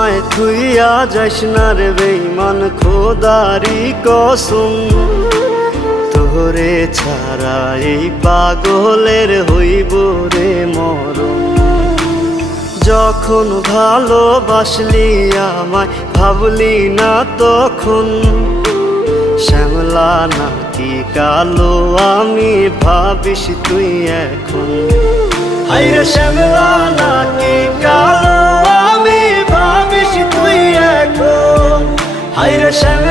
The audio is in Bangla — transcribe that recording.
আয় থুইয়া যাইস না রে বেঈমান খোদারি কসম, তোরে ছাড়া এই পাগলের হইব রে মরণ। যখন ভালোবাসলি আমায় ভাবলি না তখন, শ্যামলা নাকি কালো আমি ভাবিস তুই এখন। হায়রে শ্যামলা নাকি কালো আমি ভাবিস তুই এখন। হায়রে শ্যামলা